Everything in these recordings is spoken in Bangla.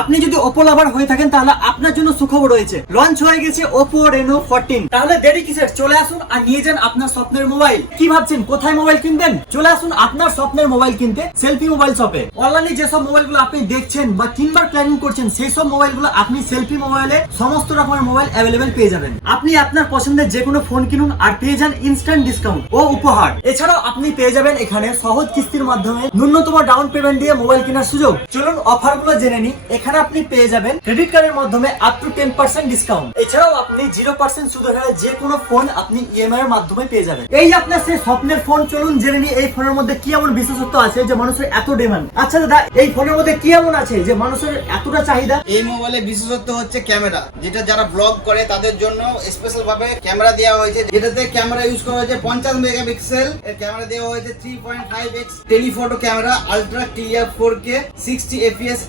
আপনি যদি ওপো লাভার হয়ে থাকেন, তাহলে আপনার জন্য সুখবর রয়েছে। লঞ্চ হয়ে গেছে ওপো রেনো ফোরটিন তাহলে দেরি কিসের? চলে আসুন আর নিয়ে যান আপনার স্বপ্নের মোবাইল কি ভাবছেন? কোথায় মোবাইল কিনবেন? চলে আসুন আপনার স্বপ্নের মোবাইল কিনতে সেলফি মোবাইল শপে অনলাইনে যেসব মোবাইলগুলো আপনি দেখছেন বা কিনবার প্ল্যানিং করছেন সেই সব মোবাইলগুলো আপনি সেলফি মোবাইলে সমস্ত রকমের মোবাইল অ্যাভেলেবেল পেয়ে যাবেন। আপনি আপনার পছন্দের যে কোনো ফোন কিনুন আর পেয়ে যান ইনস্ট্যান্ট ডিসকাউন্ট ও উপহার। এছাড়াও আপনি পেয়ে যাবেন এখানে সহজ কিস্তির মাধ্যমে ন্যূনতম ডাউন পেমেন্ট দিয়ে মোবাইল কেনার সুযোগ। চলুন অফারগুলো জেনে নিই। এখানে আপনি পেয়ে যাবেন ক্রেডিট কার্ডের মাধ্যমে up to ten percent discount এছাড়াও আপনি জিরো পার্সেন্ট সুদ হারে যে কোনো ফোন আপনি ইএমআই এর মাধ্যমে পেয়ে যাবেন। এই আপনার সেই স্বপ্নের ফোন চলুন জেনে নিই এই ফোনের মধ্যে কি এমন বিশেষত্ব আছে যে মানুষের এত ডিমান্ড আচ্ছা দাদা, এই ফোনের মধ্যে কি এমন আছে যে মানুষের এতটা চাহিদা? এই মোবাইলে বিশেষত্ব হচ্ছে ক্যামেরা যেটা যারা ব্লগ করে, তাদের জন্য স্পেশাল ভাবে ক্যামেরা দেওয়া হয়েছে। যেটাতে ক্যামেরা ইউজ করা হয়েছে পঞ্চাশ মেগাপিক্সেল এর ক্যামেরা দেওয়া হয়েছে three point five X telephoto camera ultra clear four K sixty FPS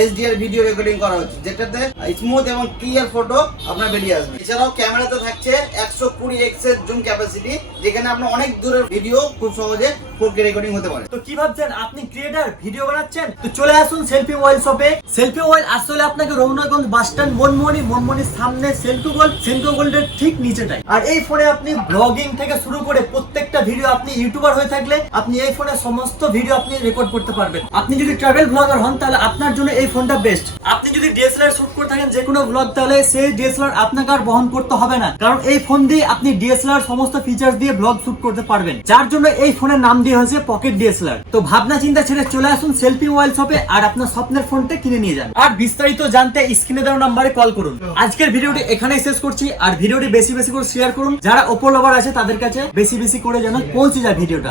HDR video recording করা হচ্ছে, যেটাতে স্মুথ এবং ক্লিয়ার ফটো আপনার বেরিয়ে আসবে। এছাড়াও ক্যামেরাতে থাকছে একশো কুড়ি এক্সের জুম ক্যাপাসিটি যেখানে আপনার অনেক দূরের ভিডিও খুব সহজে ফোর কে রেকর্ডিং হতে পারে। তো কি ভাবছেন? আপনি ক্রিয়েটার ভিডিও বানাচ্ছেন? তো চলে আসুন সেলফি শপে সেলফি আসলে আপনাকে রঘুনাথগঞ্জ বাস স্ট্যান্ড মনমোহনী, মনমোহনীর সামনে সেলফি গোল্ড সেলফি গোল্ডের ঠিক নিচেটাই। আর এই ফোনে আপনি ব্লগিং থেকে শুরু করে প্রত্যেকটা ভিডিও আপনি ইউটিউবার হয়ে থাকলে আপনি এই ফোনে সমস্ত ভিডিও আপনি রেকর্ড করতে পারবেন। আপনি যদি ট্রাভেল ব্লগার হন, তাহলে আপনার জন্য এই ফোনটা বেস্ট আপনি যদি ডিএসএলআর শুট করে থাকেন যে কোনো ব্লগ তাহলে সেই ডিএসএলআর আপনাকে আর বহন করতে হবে না। কারণ এই ফোন দিয়ে আপনি ডিএসএলআর সমস্ত ফিচার্স দিয়ে ব্লগ শুট করতে পারবেন। যার জন্য এই ফোনের নাম দিয়ে হয়েছে পকেট ডিএসএলআর তো ভাবনা চিন্তা ছেড়ে চলে আসুন সেলফি মোবাইল শপে আর আপনার স্বপ্নের ফোনটা কিনে নিয়ে যান। আর বিস্তারিত জানতে স্ক্রিনে দেওয়া নাম্বারে কল করুন। আজকের ভিডিওটি এখানেই শেষ করছি, আর ভিডিওটি বেশি বেশি করে শেয়ার করুন। যারা ওপর লাভার আছে, তাদের কাছে বেশি বেশি করে যেন পৌঁছে যায় ভিডিওটা।